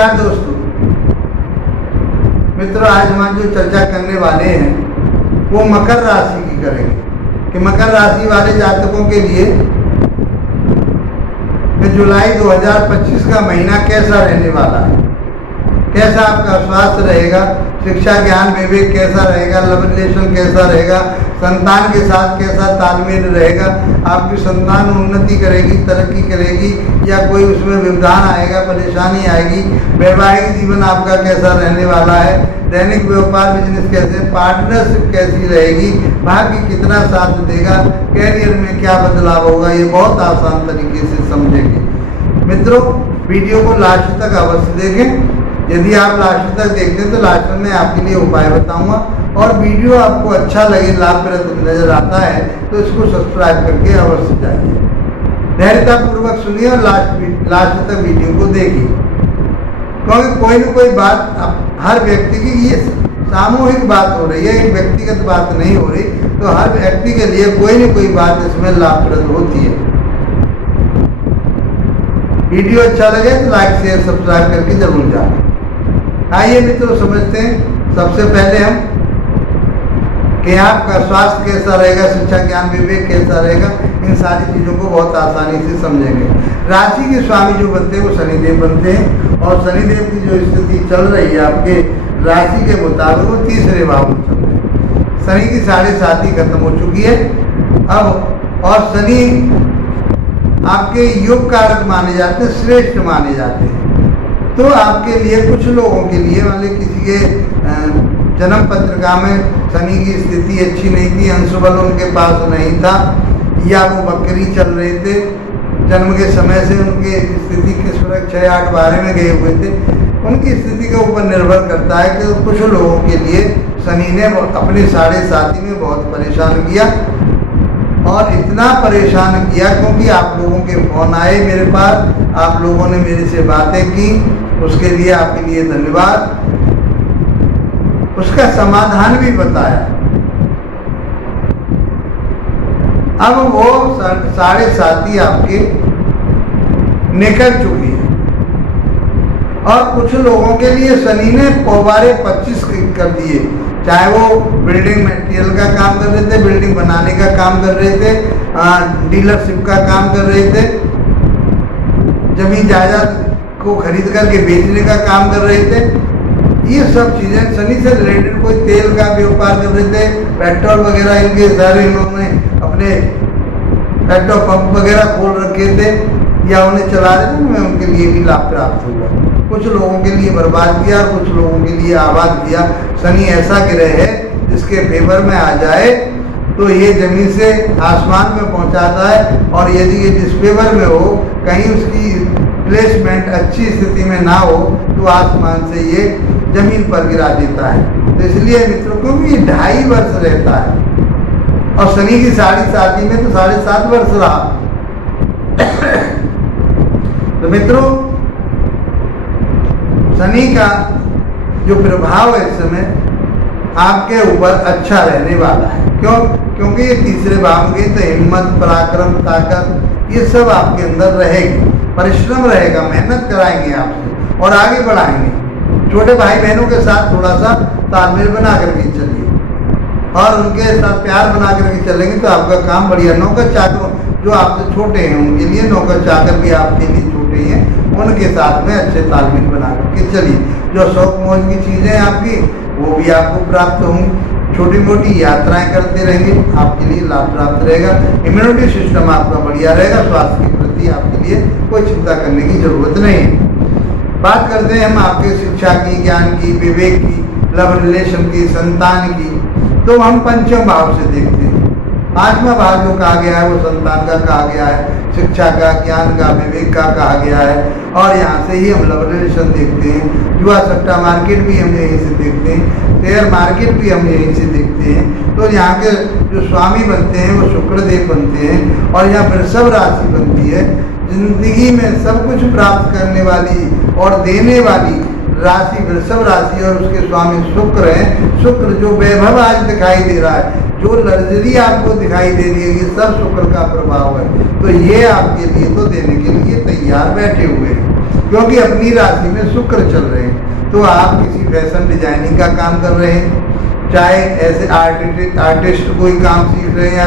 नमस्कार दोस्तों मित्रों, आज हम जो चर्चा करने वाले हैं वो मकर राशि की करेंगे कि मकर राशि वाले जातकों के लिए जुलाई 2025 का महीना कैसा रहने वाला है, कैसा आपका स्वास्थ्य रहेगा, शिक्षा ज्ञान विवेक कैसा रहेगा, लव रिलेशन कैसा रहेगा, संतान के साथ कैसा तालमेल रहेगा, आपकी संतान उन्नति करेगी, तरक्की करेगी या कोई उसमें व्यवधान आएगा, परेशानी आएगी, वैवाहिक जीवन आपका कैसा रहने वाला है, दैनिक व्यापार बिजनेस कैसे, पार्टनरशिप कैसी रहेगी, भाग्य कितना साथ देगा, कैरियर में क्या बदलाव होगा, ये बहुत आसान तरीके से समझेंगे। मित्रों, वीडियो को लास्ट तक अवश्य देखें। यदि आप लास्ट तक देखते हैं तो लास्ट में मैं आपके लिए उपाय बताऊंगा, और वीडियो आपको अच्छा लगे, लाभप्रद नजर आता है तो इसको सब्सक्राइब करके अवश्य जाइए। धैर्यतापूर्वक सुनिए और लास्ट तक वीडियो को देखिए, क्योंकि कोई न कोई बात हर व्यक्ति की, ये सामूहिक बात हो रही है, एक व्यक्तिगत बात नहीं हो रही, तो हर व्यक्ति के लिए कोई न कोई बात इसमें लाभप्रद होती है। वीडियो अच्छा लगे तो लाइक शेयर सब्सक्राइब करके जरूर जाए। आइए मित्रों, समझते हैं सबसे पहले हम कि आपका स्वास्थ्य कैसा रहेगा, शिक्षा ज्ञान विवेक कैसा रहेगा, इन सारी चीज़ों को बहुत आसानी से समझेंगे। राशि के स्वामी जो बनते हैं वो शनिदेव बनते हैं, और शनिदेव की जो स्थिति चल रही है आपके राशि के मुताबिक वो तीसरे भाव में चल रही है। शनि की 7.5 खत्म हो चुकी है अब, और शनि आपके योग कारक माने जाते हैं, श्रेष्ठ माने जाते हैं। तो आपके लिए, कुछ लोगों के लिए, वाले किसी के जन्म पत्रिका में शनि की स्थिति अच्छी नहीं थी, अंशबल उनके पास नहीं था, या वो बकरी चल रहे थे, जन्म के समय से उनके स्थिति के सुरग 6-8 बारे में गए हुए थे, उनकी स्थिति के ऊपर निर्भर करता है कि कुछ लोगों के लिए शनि ने अपने 7.5 में बहुत परेशान किया, और इतना परेशान किया क्योंकि आप लोगों के फोन आए मेरे पास, आप लोगों ने मेरे से बातें की, उसके लिए आपके लिए धन्यवाद। उसका समाधान भी बताया। अब वो 7.5 आपके निकल चुकी है, और कुछ लोगों के लिए शनि ने पौवारे 25 कर दिए, चाहे वो बिल्डिंग मटेरियल का काम कर रहे थे, बिल्डिंग बनाने का काम कर रहे थे, डीलरशिप का काम कर रहे थे, जमीन जायदाद को खरीद करके बेचने का काम कर रहे थे। ये सब चीज़ें शनि से रिलेटेड, कोई तेल का व्यापार कर रहे थे, पेट्रोल वगैरह, इनके सारे इन्होंने अपने पेट्रोल पंप वगैरह खोल रखे थे या उन्हें चला रहे थे, मैं उनके लिए भी लाभ प्राप्त हुआ। कुछ लोगों के लिए बर्बाद किया, कुछ लोगों के लिए आबाद किया। शनि ऐसा ग्रह है जिसके फेवर में आ जाए तो ये जमीन से आसमान में पहुंचाता है, और यदि ये डिसफेवर में हो, कहीं उसकी प्लेसमेंट अच्छी स्थिति में ना हो, तो आसमान से ये जमीन पर गिरा देता है। तो इसलिए मित्रों, क्योंकि ये 2.5 वर्ष रहता है, और शनि की 7.5 में तो 7.5 वर्ष रहा। तो मित्रों, शनि का जो प्रभाव है इस समय आपके ऊपर अच्छा रहने वाला है। क्यों? क्योंकि ये तीसरे भाव में, तो हिम्मत, पराक्रम, ताकत, ये सब आपके अंदर रहेगी, परिश्रम रहेगा, मेहनत कराएंगे आपसे और आगे बढ़ाएंगे। छोटे भाई बहनों के साथ थोड़ा सा तालमेल बना करके चलिए, और उनके साथ प्यार बना करके चलेंगे तो आपका काम बढ़िया। नौकर चाकर जो आपसे छोटे हैं उनके लिए, नौकर चाकर भी आपके लिए छोटे हैं, उनके साथ में अच्छे तालमेल बना करके चलिए। जो शौक मौज की चीज़ें आपकी, वो भी आपको प्राप्त होंगी। छोटी मोटी यात्राएं करते रहेंगे, आपके लिए लाभ प्राप्त रहेगा। इम्यूनिटी सिस्टम आपका बढ़िया रहेगा, स्वास्थ्य के प्रति आपके लिए कोई चिंता करने की जरूरत नहीं है। बात करते हैं हम आपके शिक्षा की, ज्ञान की, विवेक की, लव रिलेशन की, संतान की, तो हम पंचम भाव से देखते हैं। 5वां भाव जो कहा गया है वो संतान का कहा गया है, शिक्षा का, ज्ञान का, विवेक का कहा गया है, और यहाँ से ही हम लव रिलेशन देखते हैं। जुआ सट्टा मार्केट भी हम यहीं से देखते हैं, शेयर मार्केट भी हम यहीं से देखते हैं। तो यहाँ के जो स्वामी बनते हैं वो शुक्रदेव बनते हैं, और यहाँ वृषभ राशि बनती है। जिंदगी में सब कुछ प्राप्त करने वाली और देने वाली राशि वृषभ राशि, और उसके स्वामी शुक्र हैं। शुक्र जो वैभव आज दिखाई दे रहा है, जो लग्जरी आपको दिखाई दे रही है, ये सब शुक्र का प्रभाव है। तो ये आपके लिए तो देने के लिए तैयार बैठे हुए हैं। क्योंकि अपनी राशि में शुक्र चल रहे हैं। तो आप किसी फैशन डिजाइनिंग का काम कर रहे हैं, चाहे ऐसे आर्टिस्ट कोई काम सीख रहे हैं या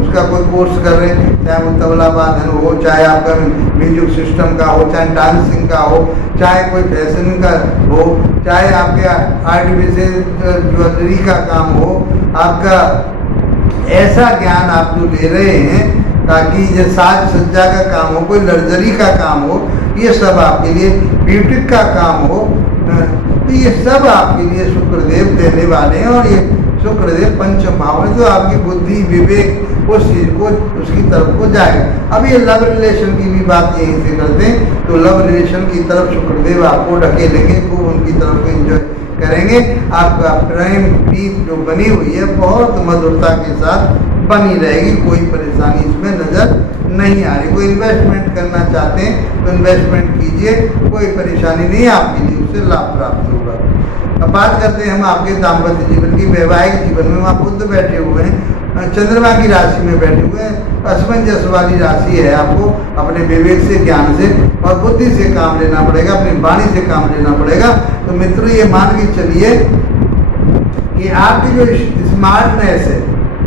उसका कोई कोर्स कर रहे हैं, चाहे वो तबला वादन हो, चाहे आपका म्यूजिक सिस्टम का हो, चाहे डांसिंग का हो, चाहे कोई फैशन का हो, चाहे आपके आर्टिफिशियल ज्वेलरी का काम हो, आपका ऐसा ज्ञान आप जो ले रहे हैं ताकि ये साज सज्जा का काम हो, कोई लग्जरी का काम हो, ये सब आपके लिए ब्यूटी का काम हो, तो ये सब आपके लिए शुक्रदेव देने वाले हैं। और ये शुक्रदेव पंचम भाव में, तो आपकी बुद्धि विवेक उस चीज को उसकी तरफ को जाएगा। अब ये लव रिलेशन की भी बात यहीं से करते हैं, तो लव रिलेशन की तरफ शुक्रदेव आपको ढकेलेंगे, खूब उनकी तरफ को एंजॉय करेंगे। आपका प्रेम प्रीत जो बनी हुई है बहुत मधुरता के साथ बनी रहेगी, कोई परेशानी इसमें नजर नहीं आ रही। कोई इन्वेस्टमेंट करना चाहते हैं तो इन्वेस्टमेंट कीजिए, कोई परेशानी नहीं, आपके लिए उससे लाभ प्राप्त होगा। अब बात करते हैं हम आपके दाम्पत्य जीवन की। वैवाहिक जीवन में वहाँ बुध बैठे हुए हैं, चंद्रमा की राशि में बैठे हुए हैं, असमंजस वाली राशि है। आपको अपने विवेक से, ज्ञान से और बुद्धि से काम लेना पड़ेगा, अपनी वाणी से काम लेना पड़ेगा। तो मित्रों ये मान के चलिए कि आपकी जो स्मार्टनेस है,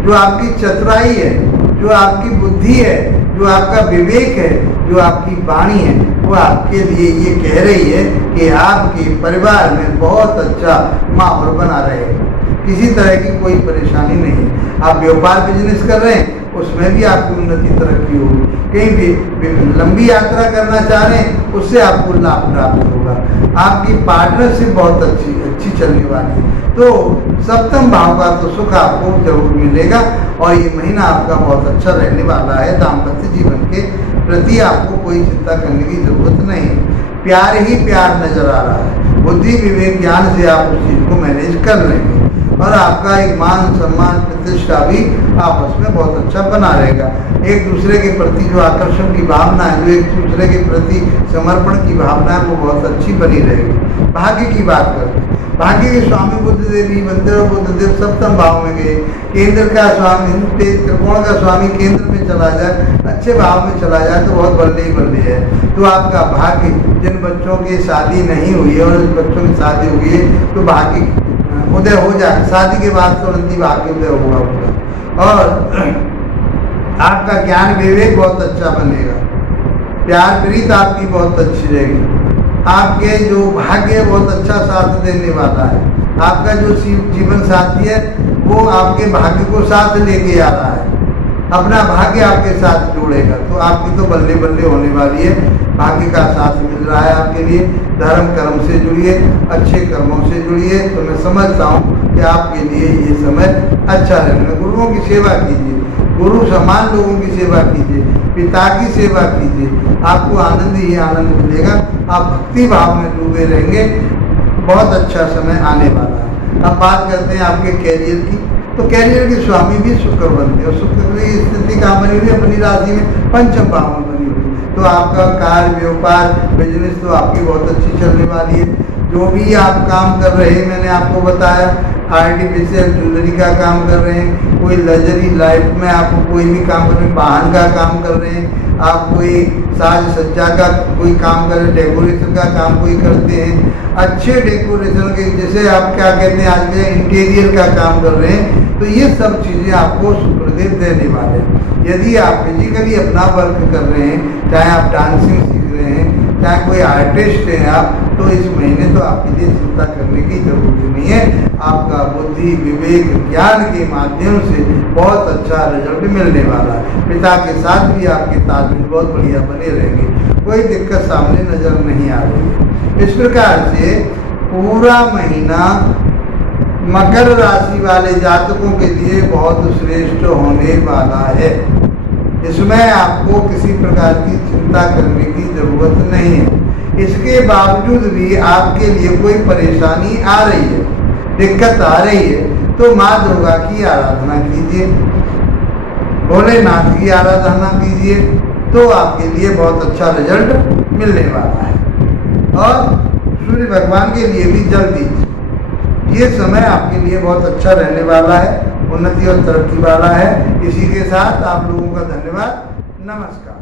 जो आपकी चतुराई है, जो आपकी बुद्धि है, जो आपका विवेक है, जो आपकी वाणी है, वो आपके लिए ये कह रही है कि आपके परिवार में बहुत अच्छा माहौल बना रहेगा, किसी तरह की कोई परेशानी नहीं है। आप व्यापार बिजनेस कर रहे हैं, उसमें भी आपकी उन्नति तरक्की होगी। कहीं भी लंबी यात्रा करना चाह रहे हैं, उससे आपको लाभ प्राप्त होगा। आपकी पार्टनरशिप बहुत अच्छी चलने वाली है। तो सप्तम भाव का तो सुख आपको जरूर मिलेगा और ये महीना आपका बहुत अच्छा रहने वाला है। दाम्पत्य जीवन के प्रति आपको कोई चिंता करने की जरूरत नहीं, प्यार ही प्यार नजर आ रहा है। बुद्धि विवेक ज्ञान से आप उस चीज को मैनेज कर लेंगे और आपका एक मान सम्मान प्रतिष्ठा भी आपस में बहुत अच्छा बना रहेगा। एक दूसरे के प्रति जो आकर्षण की भावना है, जो एक दूसरे के प्रति समर्पण की भावना है, वो बहुत अच्छी बनी रहेगी। भाग्य की बात करते हैं, भाग्य के स्वामी बुद्धदेव ही बनते और बुद्धदेव सप्तम भाव में गए। केंद्र का स्वामी, त्रिकोण का स्वामी केंद्र में चला जाए, अच्छे भाव में चला जाए तो बहुत बल्ले ही बल्ले है। तो आपका भाग्य, जिन बच्चों की शादी नहीं हुई है और जिन बच्चों की शादी हुई है तो भाग्य उदय हो जाए, शादी के बाद तुरंत ही भाग्य उदय होगा। और आपका ज्ञान विवेक बहुत अच्छा बनेगा, प्यार प्रीत आपकी बहुत अच्छी रहेगी। आपके जो भाग्य है बहुत अच्छा साथ देने वाला है। आपका जो जीवन साथी है वो आपके भाग्य को साथ लेके आ रहा है, अपना भाग्य आपके साथ जोड़ेगा। तो आपकी तो बल्ले बल्ले होने वाली है, भाग्य का साथ मिल रहा है आपके लिए। धर्म कर्म से जुड़िए, अच्छे कर्मों से जुड़िए, तो मैं समझता हूँ कि आपके लिए ये समय अच्छा रहेगा। गुरुओं की सेवा कीजिए, गुरु समान लोगों की सेवा कीजिए, पिता की सेवा कीजिए, आपको आनंद ही आनंद मिलेगा। आप भक्ति भाव में डूबे रहेंगे, बहुत अच्छा समय आने वाला है। अब बात करते हैं आपके कैरियर की। तो कैरियर के स्वामी भी शुक्र बनते हैं और शुक्र की स्थिति कहाँ बनी हुई है? अपनी राशि में पंचम भाव में बनी हुई। तो आपका कार्य व्यापार बिजनेस तो आपकी बहुत अच्छी चलने वाली है। जो भी आप काम कर रहे हैं, मैंने आपको बताया, आर्टिफिशियल ज्वेलरी का काम कर रहे हैं, कोई लग्जरी लाइफ में आप कोई भी काम कर रहे हैं, वाहन का काम कर रहे हैं, आप कोई साज सज्जा का कोई काम कर रहे हैं, डेकोरेशन का काम कोई करते हैं, अच्छे डेकोरेशन के, जैसे आप क्या कहते हैं आज के इंटीरियर का काम कर रहे हैं, तो ये सब चीज़ें आपको शुक्रदेव देने वाले हैं। यदि आप फिजिकली अपना वर्क कर रहे हैं, चाहे आप डांसिंग सीख रहे हैं, चाहे कोई आर्टिस्ट हैं आप, तो इस महीने तो आपके लिए चिंता करने की जरूरत नहीं है। आपका बुद्धि विवेक ज्ञान के माध्यम से बहुत अच्छा रिजल्ट मिलने वाला है। पिता के साथ भी आपके तालमेल बहुत बढ़िया बने रहेंगे, कोई दिक्कत सामने नजर नहीं आ रही है। इस प्रकार से पूरा महीना मकर राशि वाले जातकों के लिए बहुत श्रेष्ठ होने वाला है। इसमें आपको किसी प्रकार की चिंता करने की जरूरत नहीं है। इसके बावजूद भी आपके लिए कोई परेशानी आ रही है, दिक्कत आ रही है, तो माँ दुर्गा की आराधना कीजिए, भोलेनाथ की आराधना कीजिए, तो आपके लिए बहुत अच्छा रिजल्ट मिलने वाला है। और सूर्य भगवान के लिए भी जल दीजिए। ये समय आपके लिए बहुत अच्छा रहने वाला है, उन्नति और तरक्की वाला है। इसी के साथ आप लोगों का धन्यवाद, नमस्कार।